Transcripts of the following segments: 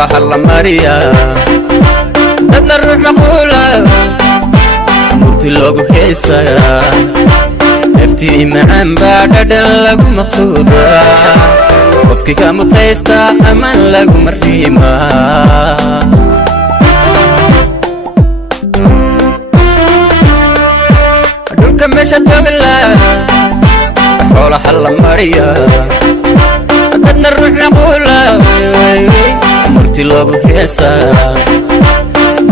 xoolaha la mariya dadna ruux maqula murti loogu heesaya naftii macaan baa dhadhan lagu maqsuuda qofkii ka mutaysta amaan lagu mariima dhulka meesha togla xoolaha la mariya dadna ruux maqula murti loogu heesaya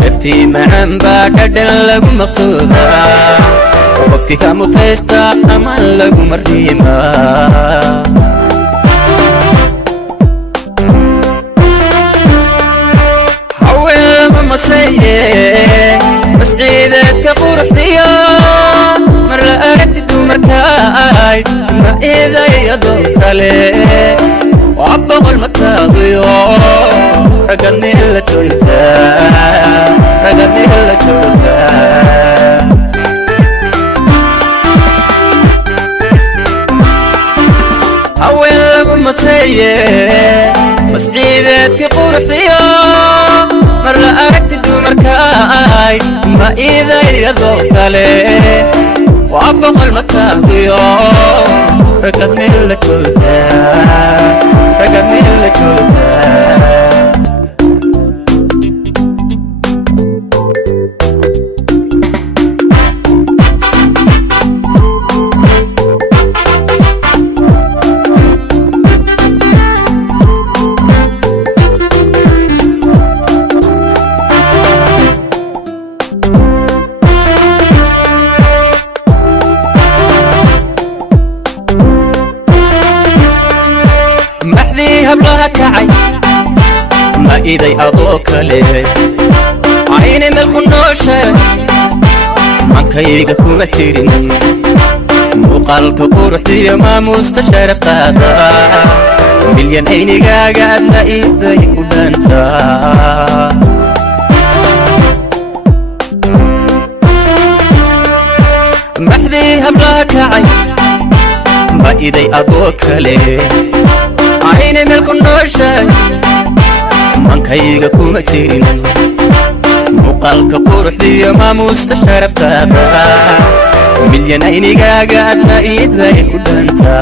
naftii macaan baa dhadhan lagu maqsuuda qofkii ka mutaysta amaan lagu mariima haween lama masaye masciideedka quruxdiyo mar la aragti dumarkaay ma idayadoo kale waa boqol magtaaduyo ragad meel la joogta haween lama masaye masciideedka quruxdiyo mar la aragti dumarkaay ma idayadoo kale waa boqol magtaaduyo ragad meel la joogta hablaha kacay ma iday adoo kale ayna meel ku nooshe mankayga kuma jirin muuqaalka quruxdiyo maamuusta sharaftaada milyan aynigaaga adna iday ku dhanta maxdii hablaha kacay ma iday adoo kale ayna meel ku nooshay mankayga kuma jirin muuqaalka quruxdiyo maamuusta sharaftaada milyan aynigaaga adna iday ku dhanta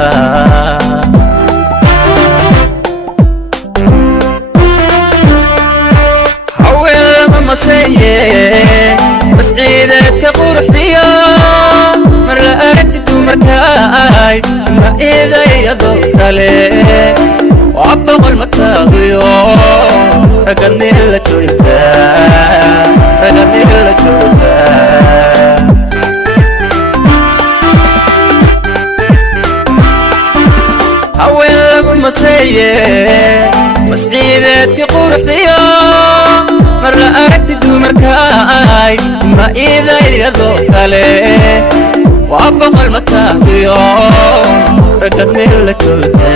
haween lama masaye masciideedka quruxdiyo mar la aragti dumarkaay ma idayadoo kale waa boqol magtaaduyo ragad meel la joogta haween lama masaye masciideedka quruxdiyo mar la aragti dumarkaay ma idayadoo kale waa boqol magtaaduyo ragad meel la joogta